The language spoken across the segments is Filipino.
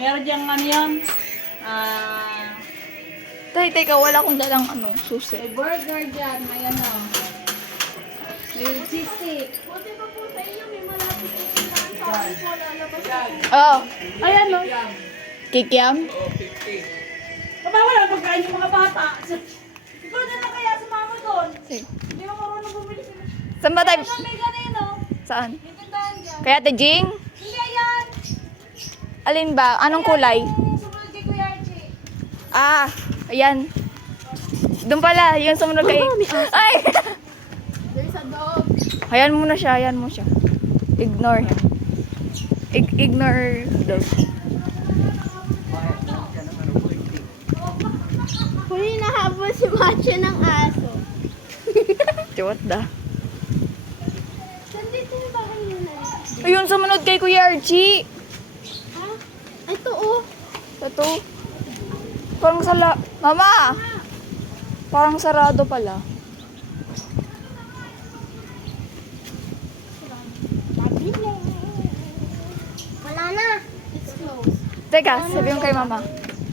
Meron diyang ano yan. Teka, wala akong dalang susi. May burger dyan. May ano. May cheese stick. Buti pa po sa iyo. May malapit yung kailangan sa akin po. Lalabas. Oh, Ayan no. kikiam? Baba wala pagkain yung mga bata. Ikaw na lang kaya sumama doon. Sige. Hindi mo marunong bumili sila. Saan ba tayo? May gano'n no. Saan? May tindahan dyan. Kaya Ate Jing? Hindi yan. Alin ba? Anong kulay? Sumunod kay Kuya Archie. Ah, ayan. Doon pala, yung sumunod kay... Ay! There's a dog. Ayan muna siya, ayan mo siya. Ignore him. Ignore dog. Huli nahabol si Macho ng aso. What the? Nandito yung bahay nila. Ayun, sumunod kay Kuya Archie. Ha? Ito oh. Ito. Parang Mama! Parang sarado pala. Wala na. It's closed. Teka, sabi mo kay Mama.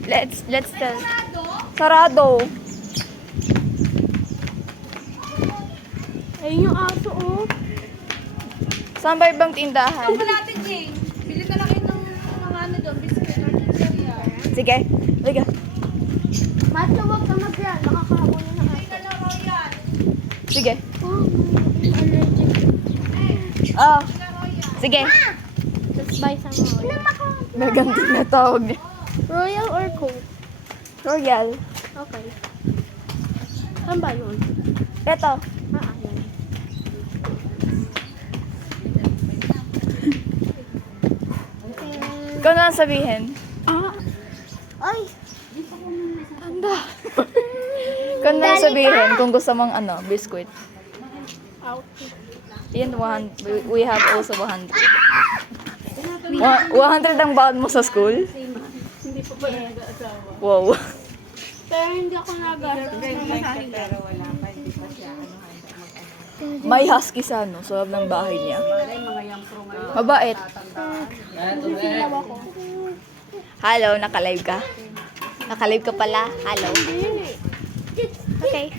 Let's tell. Sarado. Ayun yung aso oh. Saan ba ibang tindahan? Ano natin, Jane? Bili ka lang kayo ng mga ano doon. Biscuit or pizzeria. Sige, liga. Macho, wag ka mag-run. Nakakahabol na ng aso. Laro yan. Sige. Oh, allergic. Ah, sige. Let's buy some Royal. Maganti na tawag niya. Royal or Coke? Royal. Okay. Saan ba yun? Ito. Yan. Ikaw na lang sabihin. Ay! Anda. Ikaw na lang sabihin kung gusto mong biscuit. Out. Yan, we have also 100. 100 ang baon mo sa school? Hindi pa pala nag-aasawa. Wow. Pero hindi ako nag-aso. Pero wala pa. Hindi pa siya. May husky sa sa loob ng bahay niya. Bagay mga yung pro ngayon. Mabait. Sisilaw ako. Hello, naka-live ka? Naka-live ka pala? Hello. Okay.